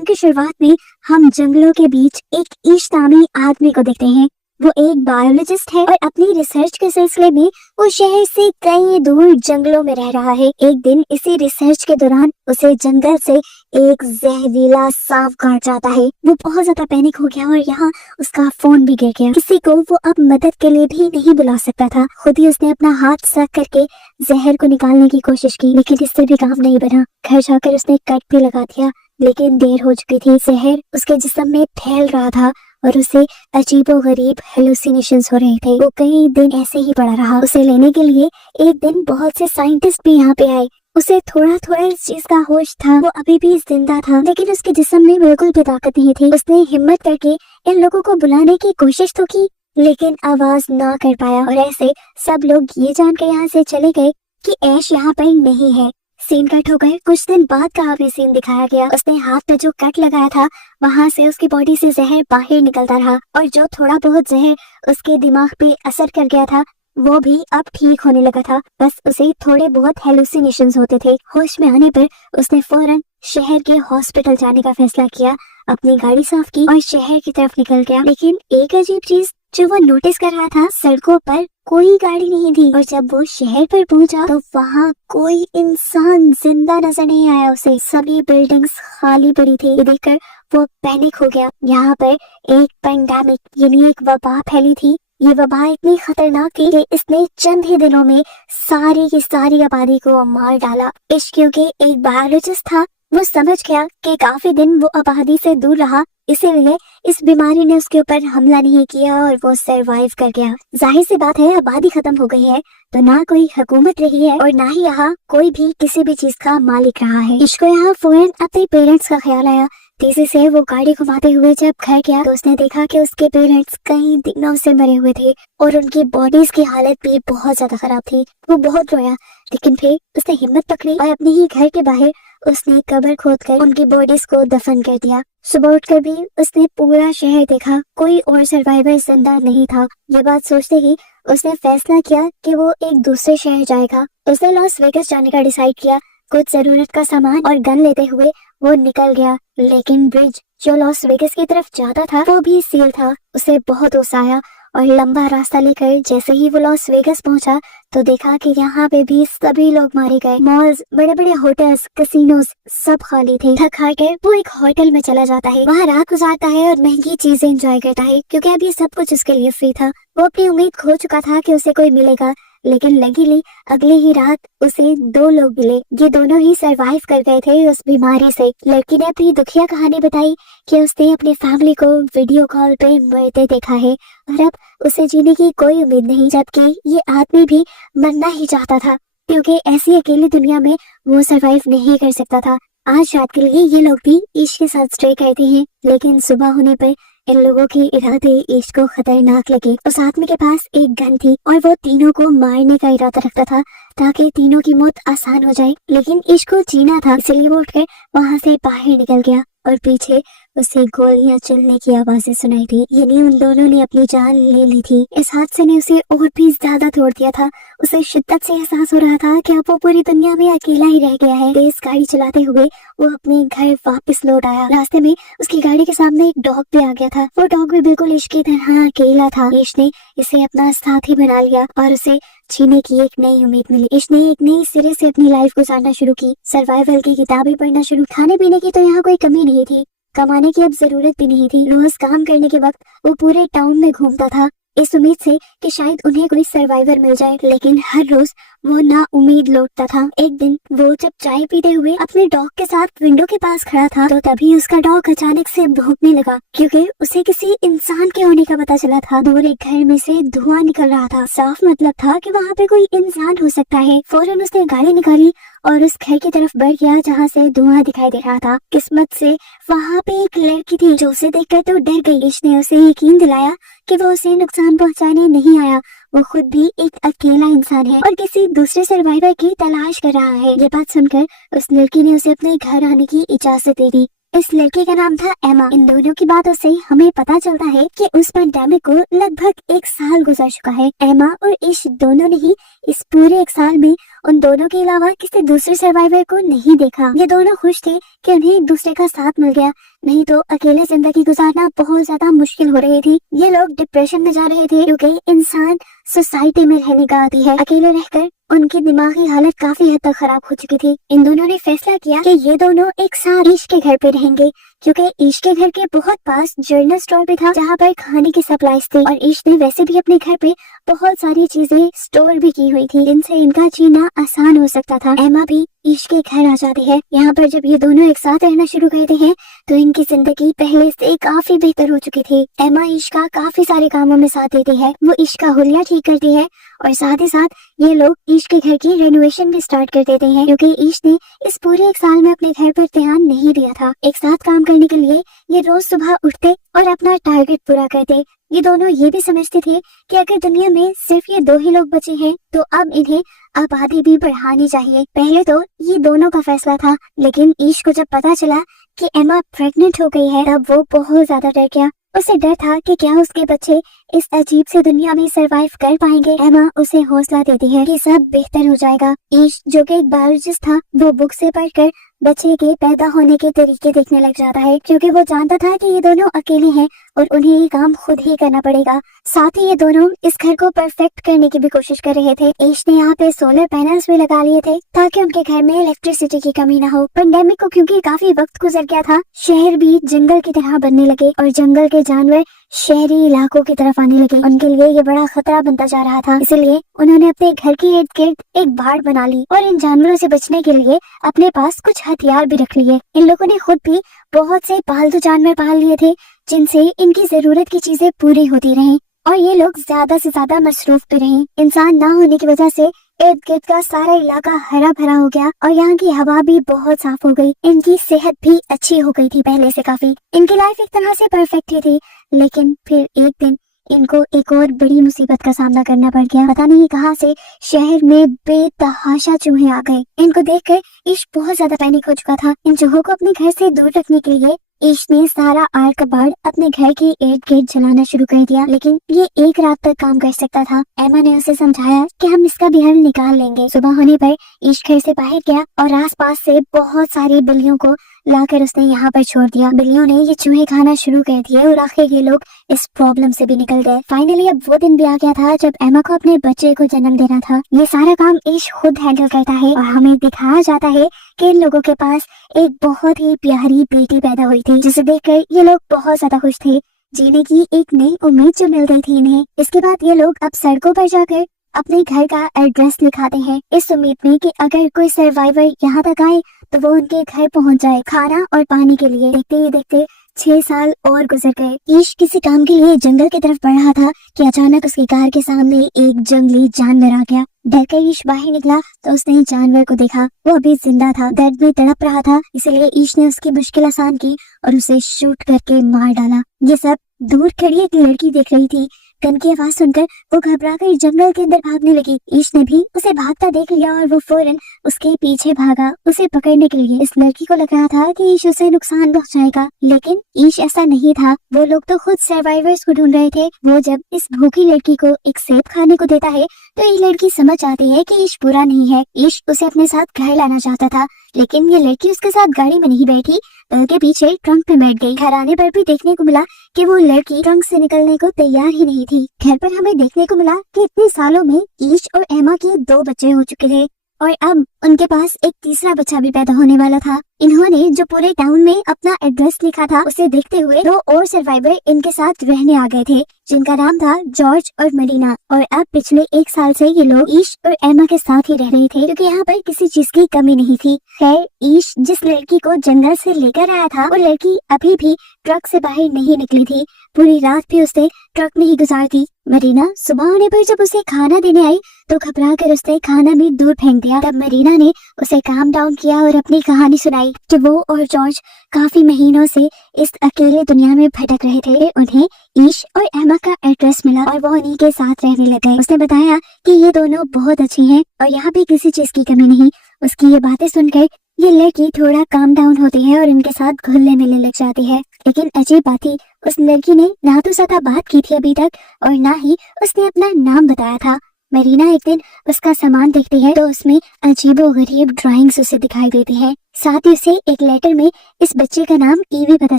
Film की शुरुआत में हम जंगलों के बीच एक ईश नामी आदमी को देखते हैं। वो एक बायोलॉजिस्ट है और अपनी रिसर्च के सिलसिले में वो शहर से कई दूर जंगलों में रह रहा है। एक दिन इसी रिसर्च के दौरान उसे जंगल से एक जहरीला सांप काट जाता है। वो बहुत ज्यादा पैनिक हो गया और यहाँ उसका फोन भी गिर गया। किसी को वो अब मदद के लिए भी नहीं बुला सकता था। खुद ही उसने अपना हाथ सक करके जहर को निकालने की कोशिश की, लेकिन इससे भी काम नहीं बना। घर जाकर उसने कट भी लगा दिया, लेकिन देर हो चुकी थी। जहर उसके जिस्म में फैल रहा था और उसे अजीबोगरीब हेलुसिनेशंस हो रहे थे। वो कई दिन ऐसे ही पड़ा रहा। उसे लेने के लिए एक दिन बहुत से साइंटिस्ट भी यहाँ पे आए। उसे थोड़ा थोड़ा इस चीज का होश था। वो अभी भी जिंदा था, लेकिन उसके जिस्म में बिल्कुल भी ताकत नहीं थी। उसने हिम्मत करके इन लोगों को बुलाने की कोशिश तो की, लेकिन आवाज ना कर पाया। और ऐसे सब लोग ये जानकर यहाँ से चले गए कि ऐश यहाँ पर नहीं है। सीन कट हो गए। कुछ दिन बाद का हमें सीन दिखाया गया। उसने हाथ पे जो कट लगाया था, वहाँ से उसकी बॉडी से जहर बाहर निकलता रहा और जो थोड़ा बहुत जहर उसके दिमाग पे असर कर गया था, वो भी अब ठीक होने लगा था। बस उसे थोड़े बहुत हेलुसिनेशंस होते थे। होश में आने पर उसने फौरन शहर के हॉस्पिटल जाने का फैसला किया, अपनी गाड़ी साफ की और शहर की तरफ निकल गया। लेकिन एक अजीब चीज जो वो नोटिस कर रहा था, सड़कों पर कोई गाड़ी नहीं थी। और जब वो शहर पर पहुंचा तो वहाँ कोई इंसान जिंदा नजर नहीं आया उसे। सभी बिल्डिंग्स खाली पड़ी थी। ये देखकर वो पैनिक हो गया। यहाँ पर एक पेंडेमिक यानी एक वबा फैली थी। ये वबा इतनी खतरनाक थी कि इसने चंद ही दिनों में सारी की सारी आबादी को मार डाला। इश्क क्योंकि एक बायोलॉजिस्ट था, वो समझ गया कि काफी दिन वो आबादी से दूर रहा, इसीलिए इस बीमारी ने उसके ऊपर हमला नहीं किया और वो सरवाइव कर गया। जाहिर सी बात है, आबादी खत्म हो गई है तो ना कोई हुकूमत रही है और ना ही यहाँ कोई भी किसी भी चीज का मालिक रहा है। इसको यहाँ फौरन अपने पेरेंट्स का ख्याल आया। तेजी से वो गाड़ी घुमाते हुए जब घर गया तो उसने देखा कि उसके पेरेंट्स कई दिनों से मरे हुए थे और उनकी बॉडीज की हालत भी बहुत ज्यादा खराब थी। वो बहुत रोया, लेकिन फिर उसने हिम्मत पकड़ी और अपने ही घर के बाहर उसने कब्र खोदकर उनकी बॉडीज को दफन कर दिया। सुबह उठकर भी उसने पूरा शहर देखा, कोई और सर्वाइवर जिंदा नहीं था। ये बात सोचते ही उसने फैसला किया कि वो एक दूसरे शहर जाएगा। उसने लॉस वेगस जाने का डिसाइड किया। कुछ जरूरत का सामान और गन लेते हुए वो निकल गया, लेकिन ब्रिज जो लॉस वेगस की तरफ जाता था वो भी सील था। उसे बहुत गुस्सा आया और लंबा रास्ता लेकर जैसे ही वो लॉस वेगस पहुंचा तो देखा कि यहाँ पे भी सभी लोग मारे गए। मॉल्स, बड़े बड़े होटल्स, कैसीनोज सब खाली थे। थक हार कर वो एक होटल में चला जाता है, वहाँ रात गुजारता है और महंगी चीजें एंजॉय करता है, क्योंकि अब ये सब कुछ उसके लिए फ्री था। वो अपनी उम्मीद खो चुका था कि उसे कोई मिलेगा, लेकिन लकीली अगली ही रात उसे दो लोग मिले। ये दोनों ही सरवाइव कर गए थे उस बीमारी से। लड़की ने अपनी दुखिया कहानी बताई कि उसने अपनी फैमिली को वीडियो कॉल पे मरते देखा है और अब उसे जीने की कोई उम्मीद नहीं, जबकि ये आदमी भी मरना ही चाहता था, क्योंकि ऐसी अकेली दुनिया में वो सरवाइव नहीं कर सकता था। आज रात के लिए ये लोग भी ईश के साथ स्टे करते हैं, लेकिन सुबह होने पर इन लोगों के इरादे ईश को खतरनाक लगे। उस आदमी के पास एक गन थी और वो तीनों को मारने का इरादा रखता था ताकि तीनों की मौत आसान हो जाए, लेकिन ईश को जीना था, इसलिए वो उठकर वहाँ से बाहर निकल गया और पीछे उसे गोलियां चलने की आवाजें सुनाई थी। यानी उन दोनों ने अपनी जान ले ली थी। इस हादसे ने उसे और भी ज्यादा तोड़ दिया था। उसे शिद्दत से एहसास हो रहा था कि अब वो पूरी दुनिया में अकेला ही रह गया है। तेज गाड़ी चलाते हुए वो अपने घर वापस लौट आया। रास्ते में उसकी गाड़ी के सामने एक डॉग भी आ गया था। वो डॉग भी बिल्कुल ईश की तरह अकेला था। ईश ने इसे अपना साथी बना लिया और उसे जीने की एक नई उम्मीद मिली। इसने एक नई सिरे से अपनी लाइफ गुजारना शुरू की। सर्वाइवल की किताबें पढ़ना शुरू। खाने पीने की तो यहाँ कोई कमी नहीं थी, कमाने की अब जरूरत भी नहीं थी। रोज काम करने के वक्त वो पूरे टाउन में घूमता था इस उम्मीद से कि शायद उन्हें कोई सर्वाइवर मिल जाए, लेकिन हर रोज वो ना उम्मीद लौटता था। एक दिन वो जब चाय पीते हुए अपने डॉग के साथ विंडो के पास खड़ा था तो तभी उसका डॉग अचानक से भौंकने लगा, क्योंकि उसे किसी इंसान के होने का पता चला था। दूर एक घर में से धुआं निकल रहा था। साफ मतलब था कि वहाँ पे कोई इंसान हो सकता है। फौरन उसने गाड़ी निकाली और उस घर की तरफ बढ़ गया जहाँ से धुआं दिखाई दे रहा था। किस्मत से वहाँ पे एक लड़की थी जो उसे देखकर तो डर गई। इसने उसे यकीन दिलाया कि वो उसे नुकसान पहुँचाने नहीं आया, वो खुद भी एक अकेला इंसान है और किसी दूसरे सर्वाइवर की तलाश कर रहा है। ये बात सुनकर उस लड़की ने उसे अपने घर आने की इजाजत दे दी। इस लड़की का नाम था एमा। इन दोनों की बातों से हमें पता चलता है कि उस पेंडेमिक को लगभग 1 साल गुजर चुका है। एमा और ईश दोनों ने ही इस पूरे 1 साल में उन दोनों के अलावा किसी दूसरे सर्वाइवर को नहीं देखा। ये दोनों खुश थे कि उन्हें एक दूसरे का साथ मिल गया, नहीं तो अकेले जिंदगी गुजारना बहुत ज्यादा मुश्किल हो रही थी। ये लोग डिप्रेशन में जा रहे थे क्योंकि इंसान सोसाइटी में रहने का आदी है। अकेले रहकर उनकी दिमागी हालत काफी हद तक खराब हो चुकी थी। इन दोनों ने फैसला किया कि ये दोनों एक साथ ईश के घर पे रहेंगे, क्योंकि ईश के घर के बहुत पास जनरल स्टोर भी था जहाँ पर खाने की सप्लाईज थी, और ईश ने वैसे भी अपने घर पे बहुत सारी चीजें स्टोर भी की हुई थी जिनसे इनका जीना आसान हो सकता था। एमा भी ईश के घर आ जाती है। यहाँ पर जब ये दोनों एक साथ रहना शुरू करते हैं तो इनकी जिंदगी पहले से काफी बेहतर हो चुकी थी। एमा ईश का काफी सारे कामों में साथ देती है, वो ईश का हुलिया ठीक करती है, और साथ ही साथ ये लोग ईश के घर की रेनोवेशन भी स्टार्ट कर देते हैं, क्योंकि ईश ने इस पूरे एक साल में अपने घर पर ध्यान नहीं दिया था। एक साथ काम करने के लिए ये रोज सुबह उठते और अपना टारगेट पूरा करते। ये दोनों ये भी समझते थे कि अगर दुनिया में सिर्फ ये दो ही लोग बचे हैं तो अब इन्हें आबादी भी बढ़ानी चाहिए। पहले तो ये दोनों का फैसला था, लेकिन ईश को जब पता चला कि एमा प्रेग्नेंट हो गई है तब वो बहुत ज्यादा डर गया। उसे डर था कि क्या उसके बच्चे इस अजीब से दुनिया में सरवाइव कर पाएंगे। एमा उसे हौसला देती है कि सब बेहतर हो जाएगा। ईश जो कि एक बायोलॉजिस्ट था, वो बुक से पढ़कर बच्चे के पैदा होने के तरीके देखने लग जाता है, क्योंकि वो जानता था कि ये दोनों अकेले हैं और उन्हें ये काम खुद ही करना पड़ेगा। साथ ही ये दोनों इस घर को परफेक्ट करने की भी कोशिश कर रहे थे। ईश ने यहाँ पे सोलर पैनल्स भी लगा लिए थे ताकि उनके घर में इलेक्ट्रिसिटी की कमी न हो। पेंडेमिक को क्योंकि काफी वक्त गुजर गया था, शहर भी जंगल की तरह बनने लगे और जंगल के जानवर शहरी इलाकों की तरफ आने लगे। उनके लिए ये बड़ा खतरा बनता जा रहा था, इसलिए उन्होंने अपने घर के इर्द गिर्द एक बाड़ बना ली और इन जानवरों से बचने के लिए अपने पास कुछ हथियार भी रख लिए। इन लोगों ने खुद भी बहुत से पालतू जानवर पाल लिए थे जिनसे इनकी जरूरत की चीजें पूरी होती रहीं, और ये लोग ज्यादा से ज्यादा मसरूफ भी रहे। इंसान ना होने की वजह से इर्द गिर्द का सारा इलाका हरा भरा हो गया और यहाँ की हवा भी बहुत साफ हो गई। इनकी सेहत भी अच्छी हो गई थी पहले से काफी। इनकी लाइफ एक तरह से परफेक्ट ही थी, लेकिन फिर एक दिन इनको एक और बड़ी मुसीबत का सामना करना पड़ गया। पता नहीं कहां से शहर में बेतहाशा चूहे आ गए। इनको देखकर ईश बहुत ज्यादा पैनिक हो चुका था। इन चूहों को अपने घर से दूर रखने के लिए ईश ने सारा आड़ कबाड़ अपने घर के इर्द गिर्द जलाना शुरू कर दिया, लेकिन ये एक रात तक काम कर सकता था। एमा ने उसे समझाया कि हम इसका भी हल निकाल लेंगे। सुबह होने पर ईश घर से बाहर गया और आसपास से बहुत सारी बिल्लियों को लाकर उसने यहाँ पर छोड़ दिया। बिल्लियों ने ये चूहे खाना शुरू कर दिए और आखिर ये लोग इस प्रॉब्लम से भी निकल गए। फाइनली अब वो दिन भी आ गया था जब एमा को अपने बच्चे को जन्म देना था। ये सारा काम ईश खुद हैंडल करता है और हमें दिखाया जाता है कि इन लोगों के पास एक बहुत ही प्यारी बेटी पैदा हुई थी, जिसे देखकर ये लोग बहुत ज्यादा खुश थे। जीने की एक नई उम्मीद जो मिल गई थी इन्हें। इसके बाद ये लोग अब सड़कों पर जाकर अपने घर का एड्रेस लिखाते हैं, इस उम्मीद में कि अगर कोई सर्वाइवर यहाँ तक आए तो वो उनके घर पहुँच जाए खाना और पानी के लिए। देखते ही देखते 6 साल और गुजर गए। ईश किसी काम के लिए जंगल की तरफ बढ़ रहा था कि अचानक उसकी कार के सामने एक जंगली जानवर आ गया। डरकर ईश बाहर निकला तो उसने जानवर को देखा। वो अभी जिंदा था, दर्द में तड़प रहा था, इसलिए ईश ने उसकी मुश्किल आसान की और उसे शूट करके मार डाला। ये सब दूर खड़ी एक लड़की देख रही थी। गन की आवाज सुनकर वो घबराकर जंगल के अंदर भागने लगी। ईश ने भी उसे भागता देख लिया और वो फौरन उसके पीछे भागा उसे पकड़ने के लिए। इस लड़की को लग रहा था कि ईश उसे नुकसान पहुंचाएगा, लेकिन ईश ऐसा नहीं था। वो लोग तो खुद सर्वाइवर्स को ढूंढ रहे थे। वो जब इस भूखी लड़की को एक सेब खाने को देता है तो ये लड़की समझ जाती है कि ईश बुरा नहीं है। ईश उसे अपने साथ घर लाना चाहता था, लेकिन ये लड़की उसके साथ गाड़ी में नहीं बैठी बल्कि पीछे ट्रंक में बैठ गई। घर आने पर भी देखने को मिला कि वो लड़की ट्रंक से निकलने को तैयार ही नहीं थी। घर पर हमें देखने को मिला कि इतने सालों में ईश और एमा के 2 बच्चे हो चुके थे और अब उनके पास एक तीसरा बच्चा भी पैदा होने वाला था। इन्होंने जो पूरे टाउन में अपना एड्रेस लिखा था उसे देखते हुए 2 और सर्वाइवर इनके साथ रहने आ गए थे, जिनका नाम था जॉर्ज और मरीना। और अब पिछले 1 साल से ये लोग ईश और एमा के साथ ही रह रहे थे, क्योंकि यहाँ पर किसी चीज की कमी नहीं थी। खैर, ईश जिस लड़की को जंगल से लेकर आया था वो लड़की अभी भी ट्रक से बाहर नहीं निकली थी। पूरी रात भी उसने ट्रक में ही गुजार दी। मरीना सुबह होने पर जब उसे खाना देने आई तो घबरा कर उसने खाना भी दूर फेंक दिया। तब मरीना ने उसे काम डाउन किया और अपनी कहानी सुनाई कि वो और जॉर्ज काफी महीनों से इस अकेले दुनिया में भटक रहे थे। उन्हें ईश और एमा का एड्रेस मिला और वो उन्हीं के साथ रहने लग गए। उसने बताया कि ये दोनों बहुत अच्छी हैं और यहाँ भी किसी चीज की कमी नहीं। उसकी ये बातें सुनकर ये लड़की थोड़ा काम डाउन होती है और इनके साथ घुलने मिलने लग जाती है। लेकिन अजीब बात थी, उस लड़की ने ना तो ज्यादा बात की थी अभी तक और ना ही उसने अपना नाम बताया था। मरीना एक दिन उसका सामान देखती है तो उसमें अजीबोगरीब ड्राइंग्स उसे दिखाई देती है। साथ ही उसे एक लेटर में इस बच्चे का नाम ईवी पता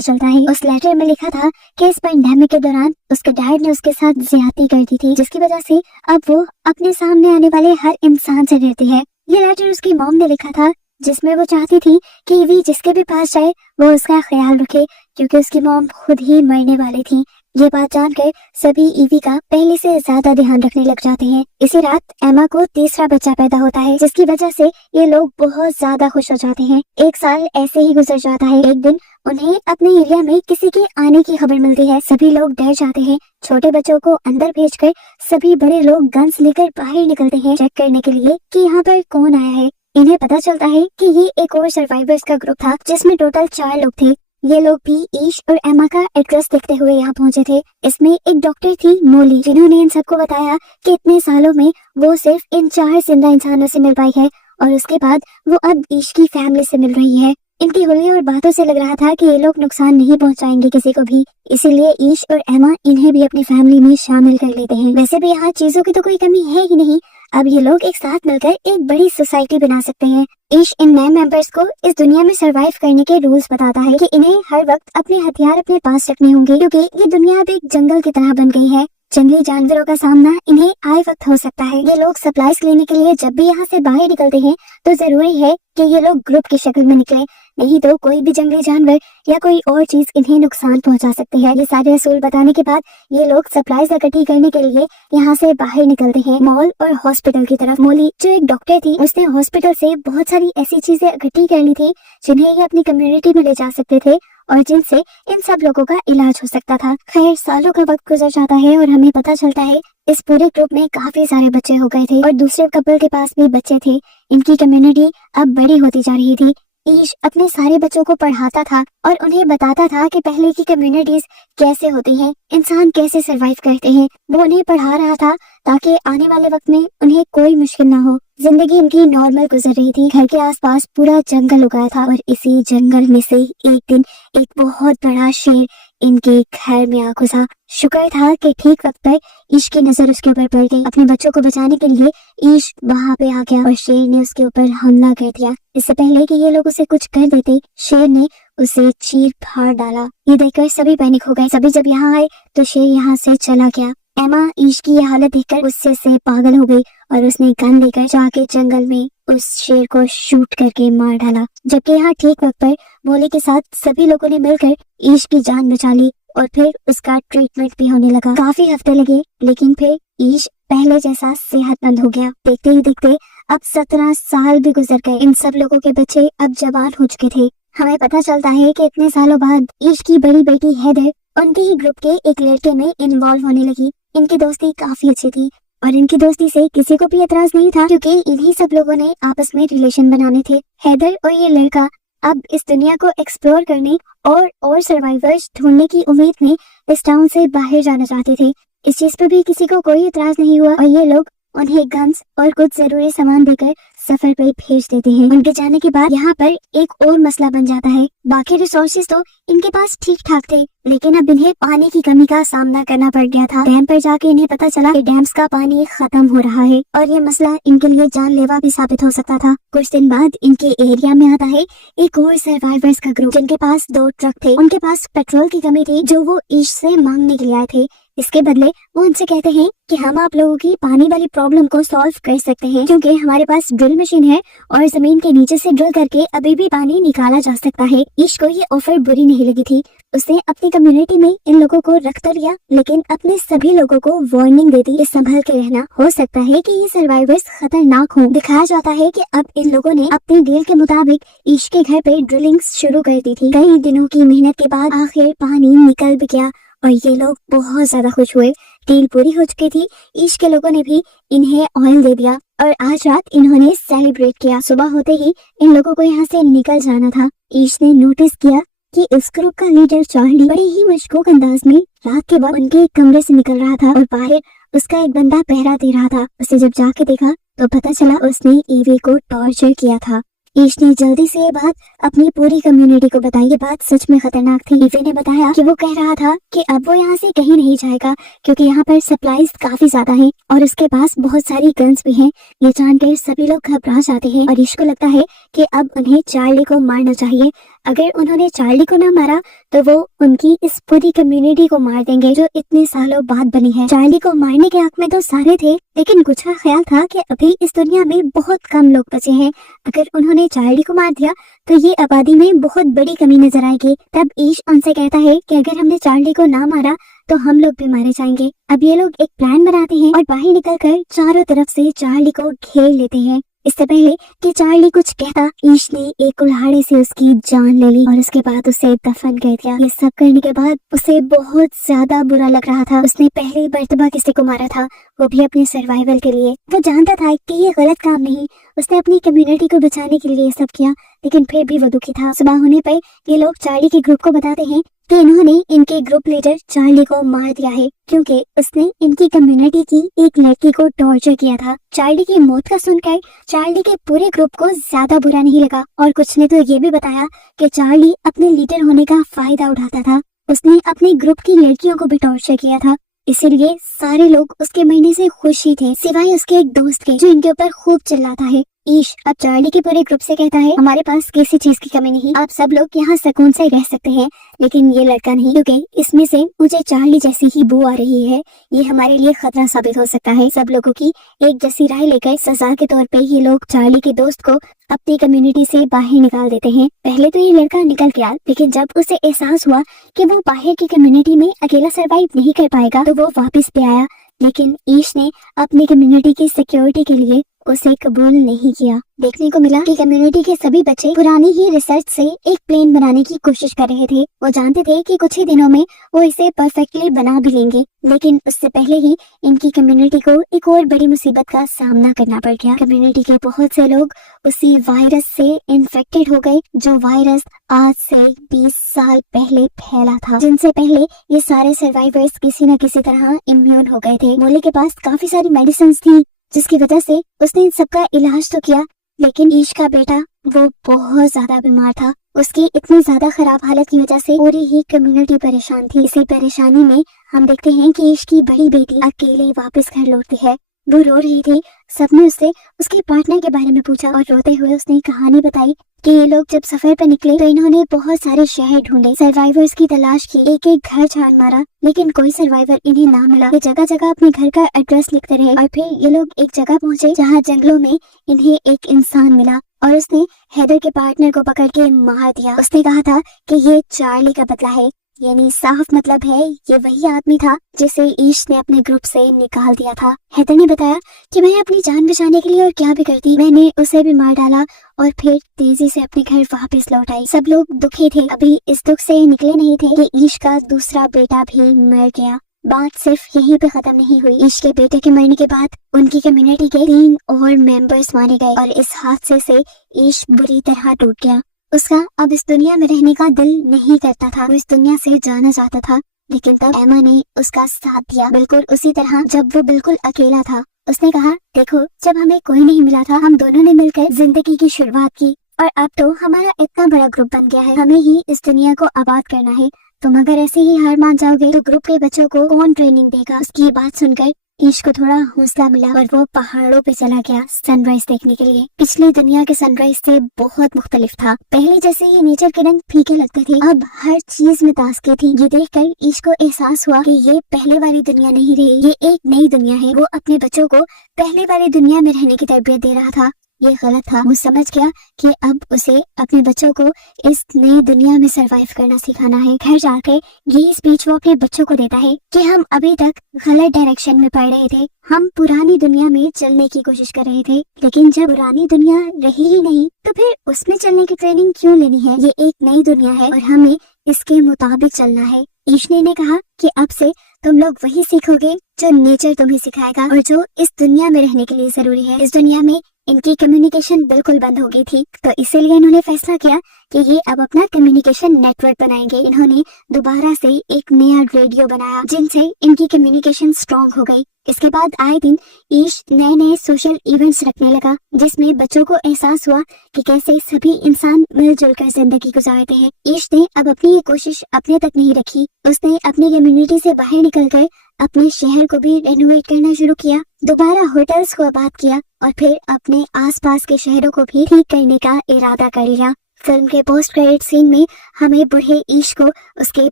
चलता है। उस लेटर में लिखा था कि इस पैंडेमिक के दौरान उसके डैड ने उसके साथ ज्यादती कर दी थी, जिसकी वजह से अब वो अपने सामने आने वाले हर इंसान से डरती है। ये लेटर उसकी मॉम ने लिखा था, जिसमें वो चाहती थी कि ईवी जिसके भी पास जाए वो उसका ख्याल रखे, क्योंकि उसकी मॉम खुद ही मरने वाली थी। ये बात जानकर सभी ईवी का पहले से ज्यादा ध्यान रखने लग जाते हैं। इसी रात एमा को तीसरा बच्चा पैदा होता है, जिसकी वजह से ये लोग बहुत ज्यादा खुश हो जाते हैं। एक साल ऐसे ही गुजर जाता है। एक दिन उन्हें अपने एरिया में किसी के आने की खबर मिलती है। सभी लोग डर जाते हैं। छोटे बच्चों को अंदर भेजकर सभी बड़े लोग गन्स लेकर बाहर निकलते हैं चेक करने के लिए कि यहाँ पर कौन आया है। इन्हें पता चलता है कि ये एक और सर्वाइवर्स का ग्रुप था, जिसमें टोटल 4 लोग थे। ये लोग भी ईश और एमा का एड्रेस देखते हुए यहाँ पहुंचे थे। इसमें एक डॉक्टर थी मोली, जिन्होंने इन सबको बताया कि इतने सालों में वो सिर्फ इन 4 जिंदा इंसानों से मिल पाई है और उसके बाद वो अब ईश की फैमिली से मिल रही है। इनकी हुलियों और बातों से लग रहा था कि ये लोग नुकसान नहीं पहुंचाएंगे किसी को भी, इसीलिए ईश और एमा इन्हें भी अपनी फैमिली में शामिल कर लेते हैं। वैसे भी यहाँ चीजों की तो कोई कमी है ही नहीं। अब ये लोग एक साथ मिलकर एक बड़ी सोसाइटी बना सकते हैं। ईश इन नए मेंबर्स को इस दुनिया में सरवाइव करने के रूल्स बताता है कि इन्हें हर वक्त अपने हथियार अपने पास रखने होंगे, क्योंकि ये दुनिया अब एक जंगल की तरह बन गई है। जंगली जानवरों का सामना इन्हें आए वक्त हो सकता है। ये लोग सप्लाईज लेने के लिए जब भी यहाँ से बाहर निकलते हैं तो जरूरी है कि ये लोग ग्रुप की शक्ल में निकले, नहीं तो कोई भी जंगली जानवर या कोई और चीज इन्हें नुकसान पहुंचा सकती है। ये सारे असूल बताने के बाद ये लोग सप्लाईज इकट्ठी करने के लिए यहाँ से बाहर निकलते हैं मॉल और हॉस्पिटल की तरफ। मोली जो एक डॉक्टर थी, उसने हॉस्पिटल से बहुत सारी ऐसी चीजें इकट्ठी कर ली थी जिन्हें ये अपनी कम्युनिटी में ले जा सकते थे और जिनसे इन सब लोगों का इलाज हो सकता था। खैर, सालों का वक्त गुजर जाता है और हमें पता चलता है इस पूरे ग्रुप में काफी सारे बच्चे हो गए थे और दूसरे कपल के पास भी बच्चे थे। इनकी कम्युनिटी अब बड़ी होती जा रही थी। ईश अपने सारे बच्चों को पढ़ाता था और उन्हें बताता था कि पहले की कम्युनिटीज कैसे होती हैं, इंसान कैसे सरवाइव करते हैं। वो उन्हें पढ़ा रहा था ताकि आने वाले वक्त में उन्हें कोई मुश्किल ना हो। जिंदगी इनकी नॉर्मल गुजर रही थी। घर के आसपास पूरा जंगल उगाया था और इसी जंगल में से एक दिन एक बहुत बड़ा शेर इनके घर में आ घुसा। शुक्र था कि ठीक वक्त पर ईश की नजर उसके ऊपर पड़ गई। अपने बच्चों को बचाने के लिए ईश वहाँ पे आ गया और शेर ने उसके ऊपर हमला कर दिया। इससे पहले कि ये लोग उसे कुछ कर देते, शेर ने उसे चीर फाड़ डाला। ये देखकर सभी पैनिक हो गए। सभी जब यहाँ आए तो शेर यहाँ से चला गया। एमा ईश की ये हालत देखकर गुस्से से पागल हो गई और उसने गन लेकर जाके जंगल में उस शेर को शूट करके मार डाला। जबकि यहाँ ठीक वक्त पर मोली के साथ सभी लोगों ने मिलकर ईश की जान बचा ली और फिर उसका ट्रीटमेंट भी होने लगा। काफी हफ्ते लगे, लेकिन फिर ईश पहले जैसा सेहतमंद हो गया। देखते ही देखते अब 17 साल भी गुजर गए। इन सब लोगों के बच्चे अब जवान हो चुके थे। हमें पता चलता है कि इतने सालों बाद ईश की बड़ी बेटी हैदर उनके ही ग्रुप के एक लड़के में इन्वॉल्व होने लगी। इनकी दोस्ती काफी अच्छी थी और इनकी दोस्ती से किसी को भी एतराज नहीं था, क्योंकि इन्हीं सब लोगों ने आपस में रिलेशन बनाने थे। हैदर और ये लड़का अब इस दुनिया को एक्सप्लोर करने और सर्वाइवर्स ढूंढने की उम्मीद में इस टाउन से बाहर जाना चाहते थे। इस चीज पर भी किसी को कोई एतराज नहीं हुआ और ये लोग उन्हें गन्स और कुछ जरूरी सामान देकर सफर पर भेज देते हैं। उनके जाने के बाद यहाँ पर एक और मसला बन जाता है। बाकी रिसोर्सेज तो इनके पास ठीक ठाक थे, लेकिन अब इन्हें पानी की कमी का सामना करना पड़ गया था। डैम पर जाके इन्हें पता चला कि डैम्स का पानी खत्म हो रहा है और ये मसला इनके लिए जानलेवा भी साबित हो सकता था। कुछ दिन बाद इनके एरिया में आता है एक और सर्वाइवर्स का ग्रुप, जिनके पास 2 ट्रक थे। उनके पास पेट्रोल की कमी थी जो वो ईश से मांगने के लिए आए थे। इसके बदले वो उनसे कहते हैं कि हम आप लोगों की पानी वाली प्रॉब्लम को सॉल्व कर सकते हैं, क्योंकि हमारे पास ड्रिल मशीन है और जमीन के नीचे से ड्रिल करके अभी भी पानी निकाला जा सकता है। ईश को ये ऑफर बुरी नहीं लगी थी। उसने अपनी कम्युनिटी में इन लोगों को रख तो लिया, लेकिन अपने सभी लोगों को वार्निंग दे दी कि संभल के रहना, हो सकता है कि ये सर्वाइवर्स खतरनाक हों। दिखाया जाता है कि अब इन लोगों ने अपने डील के मुताबिक ईश के घर पे ड्रिलिंग शुरू कर दी थी। कई दिनों की मेहनत के बाद आखिर पानी निकल भी गया और ये लोग बहुत ज्यादा खुश हुए। डील पूरी हो चुकी थी। ईश के लोगों ने भी इन्हें ऑयल दे दिया और आज रात इन्होंने सेलिब्रेट किया। सुबह होते ही इन लोगों को यहाँ से निकल जाना था। ईश ने नोटिस किया कि इस ग्रुप का लीडर चार्ली बड़े ही मशकूक अंदाज में रात के बाद उनके कमरे से निकल रहा था और बाहर उसका एक बंदा पहरा दे रहा था। उसे जब जाके देखा तो पता चला उसने ईवी को टॉर्चर किया था। ईश ने जल्दी से ये बात अपनी पूरी कम्युनिटी को बताई। ये बात सच में खतरनाक थी। ईवे ने बताया कि वो कह रहा था कि अब वो यहाँ से कहीं नहीं जाएगा क्योंकि यहाँ पर सप्लाईज काफी ज्यादा है और उसके पास बहुत सारी गन्स भी हैं। ये जानकर सभी लोग घबरा जाते हैं और ईश को लगता है कि अब उन्हें चार्ली को मारना चाहिए। अगर उन्होंने चार्ली को न मारा तो वो उनकी इस पूरी कम्युनिटी को मार देंगे जो इतने सालों बाद बनी है। चार्ली को मारने के हक में तो सारे थे, लेकिन कुछ का ख्याल था कि अभी इस दुनिया में बहुत कम लोग बचे हैं। अगर उन्होंने चार्ली को मार दिया तो ये आबादी में बहुत बड़ी कमी नजर आएगी। तब ईश उनसे कहता है कि अगर हमने चार्ली को ना मारा तो हम लोग भी मारे जाएंगे। अब ये लोग एक प्लान बनाते हैं और बाहर निकलकर चारों तरफ से चार्ली को घेर लेते हैं। इससे पहले कि चार्ली कुछ कहता, ईश ने एक कुल्हाड़ी से उसकी जान ले ली और उसके बाद उसे दफन कर दिया। ये सब करने के बाद उसे बहुत ज्यादा बुरा लग रहा था। उसने पहली मर्तबा किसी को मारा था, वो भी अपने सर्वाइवल के लिए। वो जानता था कि ये गलत काम नहीं, उसने अपनी कम्युनिटी को बचाने के लिए सब किया, लेकिन फिर भी वो दुखी था। सुबह होने पर ये लोग चार्ली के ग्रुप को बताते हैं कि इन्होंने इनके ग्रुप लीडर चार्ली को मार दिया है क्योंकि उसने इनकी कम्युनिटी की एक लड़की को टॉर्चर किया था। चार्ली की मौत का सुनकर चार्ली के पूरे ग्रुप को ज्यादा बुरा नहीं लगा और कुछ ने तो ये भी बताया कि चार्ली अपने लीडर होने का फायदा उठाता था। उसने अपने ग्रुप की लड़कियों को भी टॉर्चर किया था, इसीलिए सारे लोग उसके मरने से खुश ही थे सिवाय उसके एक दोस्त के जो इनके ऊपर खूब चिल्लाता है। ईश अब चार्ली के पूरे ग्रुप से कहता है, हमारे पास किसी चीज की कमी नहीं, आप सब लोग यहाँ सुकून से रह सकते हैं, लेकिन ये लड़का नहीं, क्योंकि इसमें से मुझे चार्ली जैसी ही बू आ रही है। ये हमारे लिए खतरा साबित हो सकता है। सब लोगों की एक जैसी राय लेकर सजा के तौर पे ये लोग चार्ली के दोस्त को अपनी कम्युनिटी से बाहर निकाल देते हैं। पहले तो ये लड़का निकल गया, लेकिन जब उसे एहसास हुआ कि वो बाहर की कम्युनिटी में अकेला सरवाइव नहीं कर पाएगा तो वो वापस भी आया, लेकिन ईश ने अपनी कम्युनिटी की सिक्योरिटी के लिए उसे कबूल नहीं किया। देखने को मिला कि कम्युनिटी के सभी बच्चे पुरानी ही रिसर्च से एक प्लेन बनाने की कोशिश कर रहे थे। वो जानते थे कि कुछ ही दिनों में वो इसे परफेक्टली बना भी लेंगे, लेकिन उससे पहले ही इनकी कम्युनिटी को एक और बड़ी मुसीबत का सामना करना पड़ गया। कम्युनिटी के बहुत से लोग उसी वायरस से इन्फेक्टेड हो गए जो वायरस आज से 20 साल पहले फैला था, जिनसे पहले ये सारे सर्वाइवर्स किसी न किसी तरह इम्यून हो गए थे। मोले के पास काफी सारी मेडिसिन थी जिसकी वजह से उसने इन सबका इलाज तो किया, लेकिन ईश का बेटा वो बहुत ज्यादा बीमार था। उसकी इतनी ज्यादा खराब हालत की वजह से पूरी ही कम्युनिटी परेशान थी। इसी परेशानी में हम देखते हैं कि ईश की बड़ी बेटी अकेले वापस घर लौटती है। वो रो रही थी। सबने उससे उसके पार्टनर के बारे में पूछा और रोते हुए उसने कहानी बताई कि ये लोग जब सफर पर निकले तो इन्होंने बहुत सारे शहर ढूंढे, सर्वाइवर्स की तलाश की, एक एक घर छान मारा, लेकिन कोई सर्वाइवर इन्हें ना मिला। ये जगह जगह अपने घर का एड्रेस लिखते रहे और फिर ये लोग एक जगह पहुंचे जहाँ जंगलों में इन्हें एक इंसान मिला और उसने हेदर के पार्टनर को पकड़ के मार दिया। उसने कहा था कि ये चार्ली का बदला है, यानी साफ मतलब है ये वही आदमी था जिसे ईश ने अपने ग्रुप से निकाल दिया था। हेदर ने बताया कि मैं अपनी जान बचाने के लिए और क्या भी करती, मैंने उसे भी मार डाला और फिर तेजी से अपने घर वापस लौट आई। सब लोग दुखी थे, अभी इस दुख से निकले नहीं थे कि ईश का दूसरा बेटा भी मर गया। बात सिर्फ यहीं पे खत्म नहीं हुई। ईश के बेटे के मरने के बाद उनकी कम्युनिटी के 3 और मेंबर्स मारे गए और इस हादसे से ईश बुरी तरह टूट गया। उसका अब इस दुनिया में रहने का दिल नहीं करता था, वो इस दुनिया से जाना चाहता था, लेकिन तब एमा ने उसका साथ दिया, बिल्कुल उसी तरह जब वो बिल्कुल अकेला था। उसने कहा, देखो जब हमें कोई नहीं मिला था हम दोनों ने मिलकर जिंदगी की शुरुआत की और अब तो हमारा इतना बड़ा ग्रुप बन गया है, हमें ही इस दुनिया को आबाद करना है। तुम अगर ऐसे ही हार मान जाओगे तो ग्रुप के बच्चों को कौन ट्रेनिंग देगा। उसकी बात सुनकर ईश को थोड़ा हौसला मिला और वो पहाड़ों पे चला गया सनराइज देखने के लिए। पिछली दुनिया के सनराइज से बहुत मुख्तलिफ था। पहले जैसे ये नेचर के रंग फीके लगते थे, अब हर चीज में ताजगी थी। ये देखकर ईश को एहसास हुआ कि ये पहले वाली दुनिया नहीं रही, ये एक नई दुनिया है। वो अपने बच्चों को पहले वाली दुनिया में रहने की तरबियत दे रहा था, ये गलत था। वो समझ गया कि अब उसे अपने बच्चों को इस नई दुनिया में सरवाइव करना सिखाना है। घर जाकर यही स्पीच वो अपने बच्चों को देता है कि हम अभी तक गलत डायरेक्शन में पढ़ रहे थे, हम पुरानी दुनिया में चलने की कोशिश कर रहे थे, लेकिन जब पुरानी दुनिया रही ही नहीं तो फिर उसमें चलने की ट्रेनिंग क्यों लेनी है। ये एक नई दुनिया है और हमें इसके मुताबिक चलना है। ईशनी ने कहा कि अब से तुम लोग वही सीखोगे जो नेचर तुम्हें सिखाएगा और जो इस दुनिया में रहने के लिए जरूरी है। इस दुनिया में इनकी कम्युनिकेशन बिल्कुल बंद हो गई थी, तो इसीलिए इन्होंने फैसला किया कि ये अब अपना कम्युनिकेशन नेटवर्क बनाएंगे। इन्होंने दोबारा से एक नया रेडियो बनाया जिनसे इनकी कम्युनिकेशन स्ट्रॉन्ग हो गई। इसके बाद आए दिन ईश नए नए सोशल इवेंट्स रखने लगा, जिसमें बच्चों को एहसास हुआ कि कैसे सभी इंसान मिलजुल कर जिंदगी गुजारते हैं। ईश ने अब अपनी ये कोशिश अपने तक नहीं रखी, उसने अपनी कम्युनिटी से बाहर निकलकर अपने शहर को भी रेनोवेट करना शुरू किया, दोबारा होटल्स को आबाद किया और फिर अपने आसपास के शहरों को भी ठीक करने का इरादा कर लिया। फिल्म के पोस्ट क्रेडिट सीन में हमें बूढ़े ईश को उसके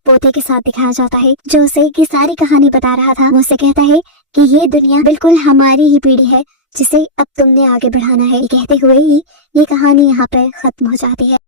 पोते के साथ दिखाया जाता है, जो उसे की सारी कहानी बता रहा था। वो उसे कहता है कि ये दुनिया बिल्कुल हमारी ही पीढ़ी है, जिसे अब तुमने आगे बढ़ाना है। ये कहते हुए ही ये कहानी यहाँ पर खत्म हो जाती है।